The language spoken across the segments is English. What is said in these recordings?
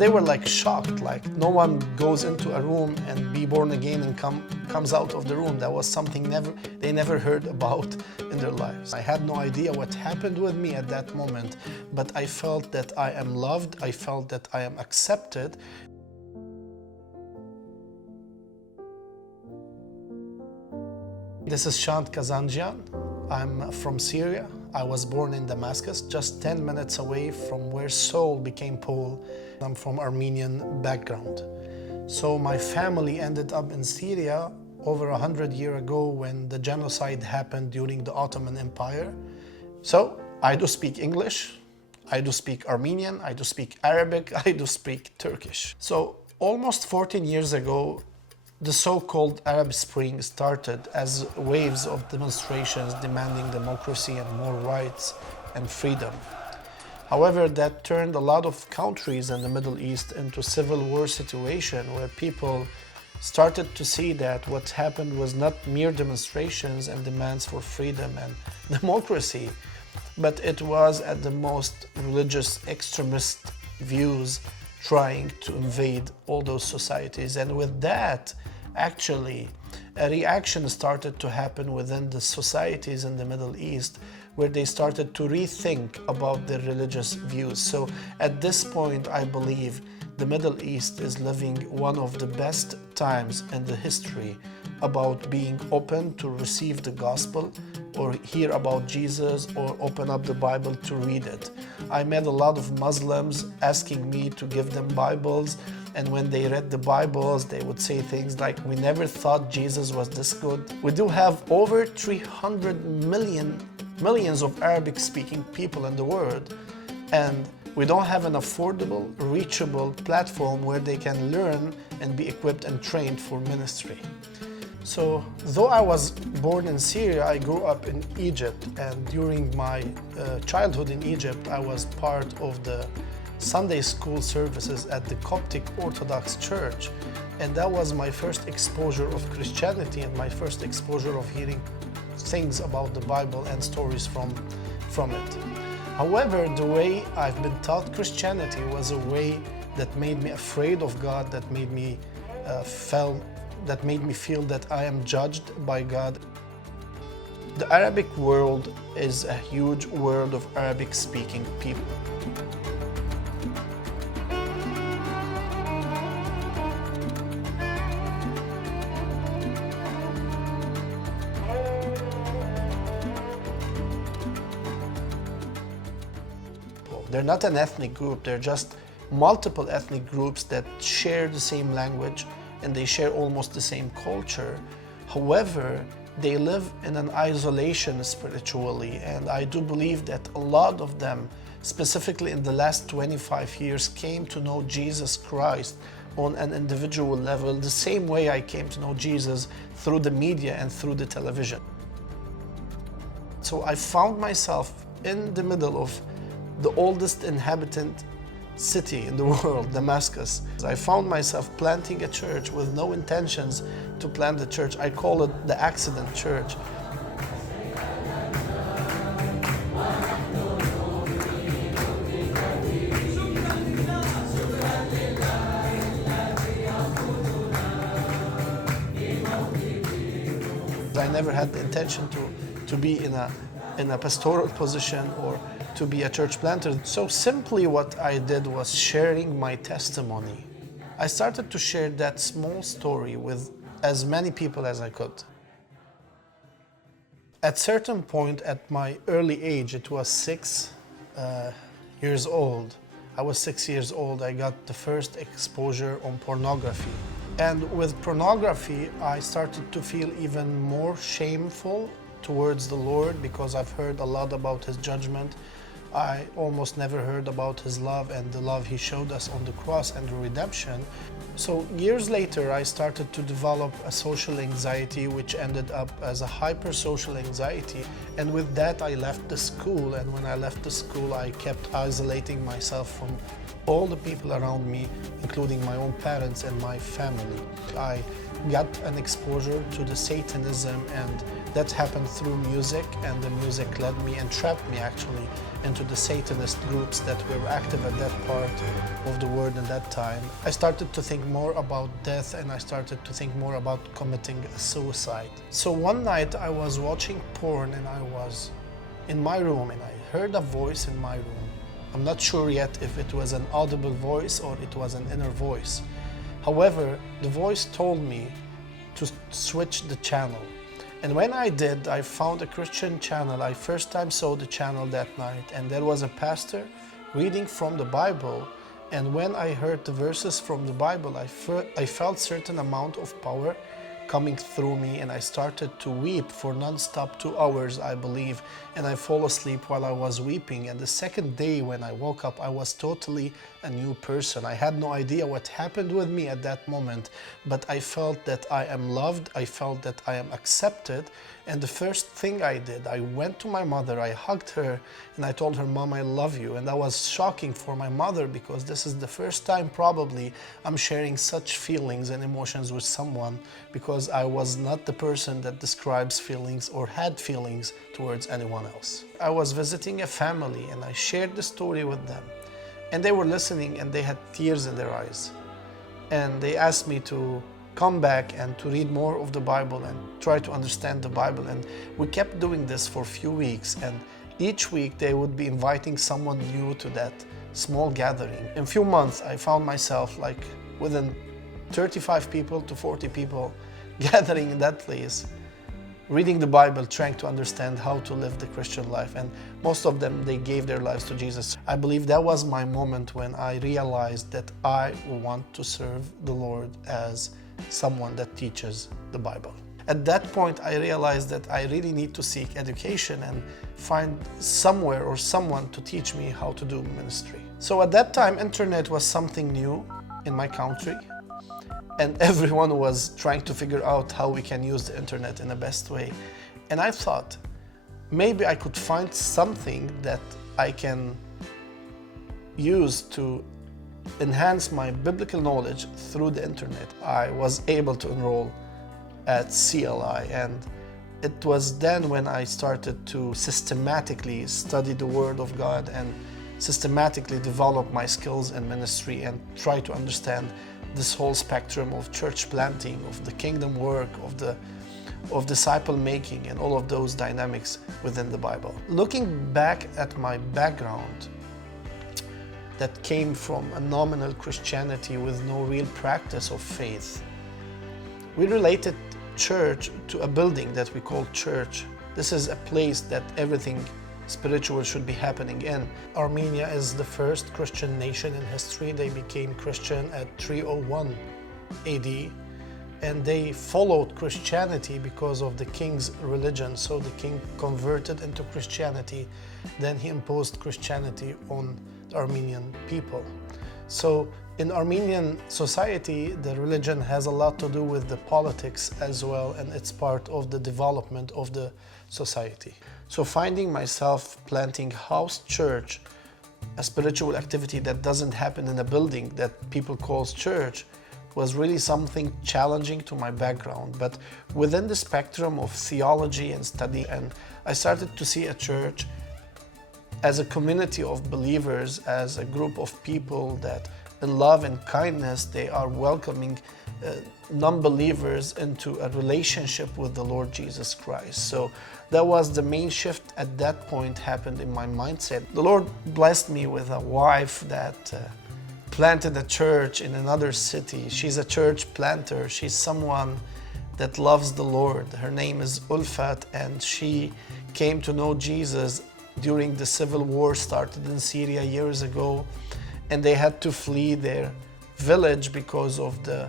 they were like shocked, like no one goes into a room and be born again and comes out of the room. That was something they never heard about in their lives. I had no idea what happened with me at that moment, but I felt that I am loved, I felt that I am accepted. This is Shant Kazanjian. I'm from Syria. I was born in Damascus, just 10 minutes away from where Saul became Paul. I'm from Armenian background. So my family ended up in Syria over 100 years ago when the genocide happened during the Ottoman Empire. So I do speak English, I do speak Armenian, I do speak Arabic, I do speak Turkish. So almost 14 years ago, the so-called Arab Spring started as waves of demonstrations demanding democracy and more rights and freedom. However, that turned a lot of countries in the Middle East into civil war situation where people started to see that what happened was not mere demonstrations and demands for freedom and democracy, but it was at the most religious extremist views trying to invade all those societies. And with that, actually, a reaction started to happen within the societies in the Middle East where they started to rethink about their religious views. So at this point, I believe the Middle East is living one of the best times in the history about being open to receive the gospel or hear about Jesus or open up the Bible to read it. I met a lot of Muslims asking me to give them Bibles, and when they read the Bibles, they would say things like, "We never thought Jesus was this good." We do have over 300 millions of Arabic-speaking people in the world, and we don't have an affordable, reachable platform where they can learn and be equipped and trained for ministry. So, though I was born in Syria, I grew up in Egypt, and during my childhood in Egypt, I was part of the Sunday school services at the Coptic Orthodox Church, and that was my first exposure of Christianity and my first exposure of hearing things about the Bible and stories from it. However, the way I've been taught Christianity was a way that made me afraid of God, that made me feel that I am judged by God. The Arabic world is a huge world of Arabic-speaking people. They're not an ethnic group, they're just multiple ethnic groups that share the same language and they share almost the same culture. However, they live in an isolation spiritually, and I do believe that a lot of them, specifically in the last 25 years, came to know Jesus Christ on an individual level, the same way I came to know Jesus through the media and through the television. So I found myself in the middle of the oldest inhabitant city in the world, Damascus. I found myself planting a church with no intentions to plant the church. I call it the accident church. I never had the intention to be in a pastoral position or to be a church planter. So simply what I did was sharing my testimony. I started to share that small story with as many people as I could. At certain point at my early age, it was 6 years old. I was 6 years old, I got the first exposure on pornography. And with pornography, I started to feel even more shameful towards the Lord because I've heard a lot about His judgment. I almost never heard about His love and the love He showed us on the cross and the redemption. So years later, I started to develop a social anxiety, which ended up as a hypersocial anxiety. And with that, I left the school. And when I left the school, I kept isolating myself from all the people around me, including my own parents and my family. I got an exposure to the Satanism, and that happened through music, and the music led me and trapped me actually into the Satanist groups that were active at that part of the world in that time. I started to think more about death, and I started to think more about committing a suicide. So one night I was watching porn, and I was in my room, and I heard a voice in my room. I'm not sure yet if it was an audible voice or it was an inner voice. However, the voice told me to switch the channel. And when I did, I found a Christian channel. I first time saw the channel that night, and there was a pastor reading from the Bible. And when I heard the verses from the Bible, I felt certain amount of power coming through me, and I started to weep for non-stop 2 hours, I believe, and I fall asleep while I was weeping. And the second day when I woke up, I was totally a new person. I had no idea what happened with me at that moment, but I felt that I am loved, I felt that I am accepted. And the first thing I did, I went to my mother, I hugged her, and I told her, "Mom, I love you." And that was shocking for my mother, because this is the first time probably I'm sharing such feelings and emotions with someone, because I was not the person that describes feelings or had feelings towards anyone else. I was visiting a family, and I shared the story with them, and they were listening, and they had tears in their eyes. And they asked me to come back and to read more of the Bible and try to understand the Bible. And we kept doing this for a few weeks, and each week they would be inviting someone new to that small gathering. In a few months I found myself like within 35 people to 40 people gathering in that place, reading the Bible, trying to understand how to live the Christian life. And most of them, they gave their lives to Jesus. I believe that was my moment when I realized that I want to serve the Lord as someone that teaches the Bible. At that point, I realized that I really need to seek education and find somewhere or someone to teach me how to do ministry. So at that time, internet was something new in my country, and everyone was trying to figure out how we can use the internet in the best way. And I thought, maybe I could find something that I can use to enhance my biblical knowledge through the internet. I was able to enroll at CLI, and it was then when I started to systematically study the Word of God and systematically develop my skills in ministry and try to understand this whole spectrum of church planting, of the kingdom work, of disciple making, and all of those dynamics within the Bible. Looking back at my background that came from a nominal Christianity with no real practice of faith, we related church to a building that we call church. This is a place that everything spiritual should be happening in. Armenia is the first Christian nation in history. They became Christian at 301 AD, and they followed Christianity because of the king's religion. So the king converted into Christianity, then he imposed Christianity on the Armenian people. So in Armenian society, the religion has a lot to do with the politics as well, and it's part of the development of the society. So finding myself planting house church, a spiritual activity that doesn't happen in a building that people call church, was really something challenging to my background, but within the spectrum of theology and study. And I started to see a church as a community of believers, as a group of people that in love and kindness, they are welcoming non-believers into a relationship with the Lord Jesus Christ. So that was the main shift at that point happened in my mindset. The Lord blessed me with a wife that planted a church in another city. She's a church planter. She's someone that loves the Lord. Her name is Ulfat, and she came to know Jesus during the civil war started in Syria years ago, and they had to flee their village because of the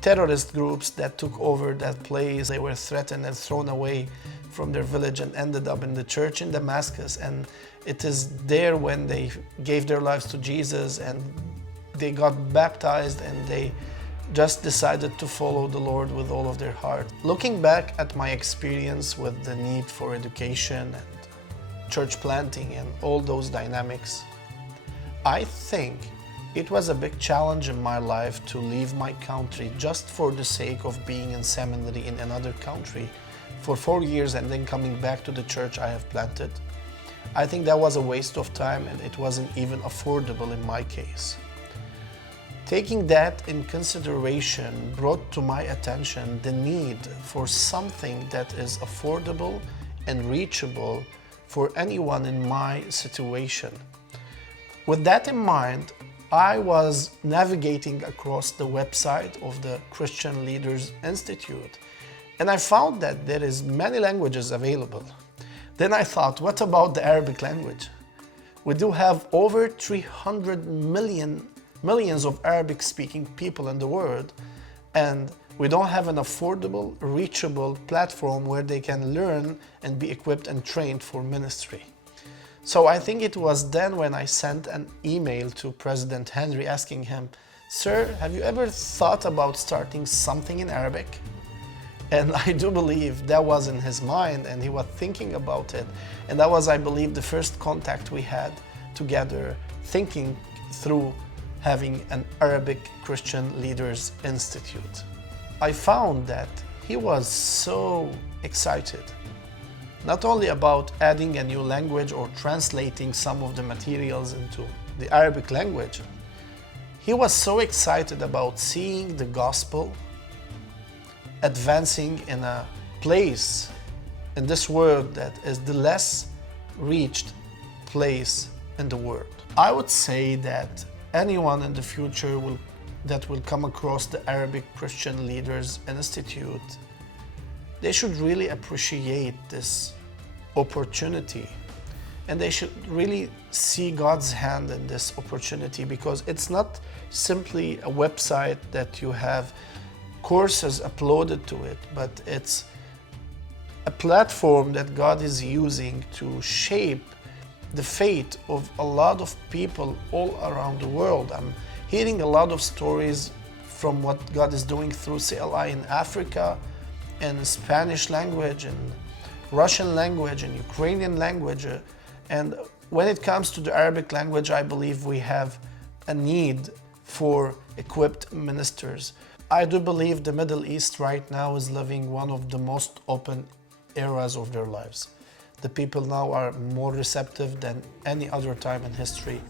terrorist groups that took over that place. They were threatened and thrown away from their village and ended up in the church in Damascus. And it is there when they gave their lives to Jesus and they got baptized, and they just decided to follow the Lord with all of their heart. Looking back at my experience with the need for education and church planting and all those dynamics, I think It was a big challenge in my life to leave my country just for the sake of being in seminary in another country for 4 years and then coming back to the church I have planted. I think that was a waste of time, and it wasn't even affordable in my case. Taking that in consideration brought to my attention the need for something that is affordable and reachable for anyone in my situation. With that in mind, I was navigating across the website of the Christian Leaders Institute, and I found that there is many languages available. Then I thought, what about the Arabic language? We do have over 300 millions of Arabic-speaking people in the world, and we don't have an affordable, reachable platform where they can learn and be equipped and trained for ministry. So I think it was then when I sent an email to President Henry asking him, "Sir, have you ever thought about starting something in Arabic?" And I do believe that was in his mind, and he was thinking about it. And that was, I believe, the first contact we had together, thinking through having an Arabic Christian Leaders Institute. I found that he was so excited, not only about adding a new language or translating some of the materials into the Arabic language. He was so excited about seeing the gospel advancing in a place in this world that is the less reached place in the world. I would say that anyone in the future that will come across the Arabic Christian Leaders Institute, they should really appreciate this opportunity, and they should really see God's hand in this opportunity, because it's not simply a website that you have courses uploaded to it, but it's a platform that God is using to shape the fate of a lot of people all around the world. I'm hearing a lot of stories from what God is doing through CLI in Africa, in Spanish language, and Russian language, and Ukrainian language. And when it comes to the Arabic language, I believe we have a need for equipped ministers. I do believe the Middle East right now is living one of the most open eras of their lives. The people now are more receptive than any other time in history.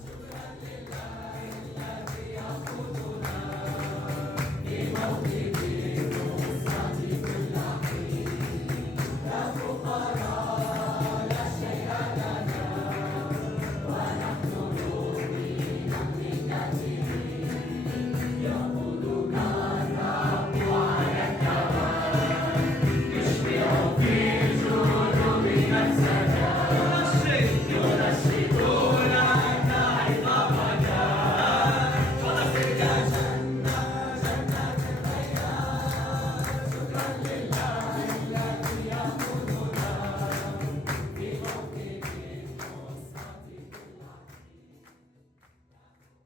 Imam